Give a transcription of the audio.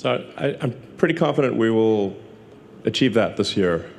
So I'm pretty confident we will achieve that this year.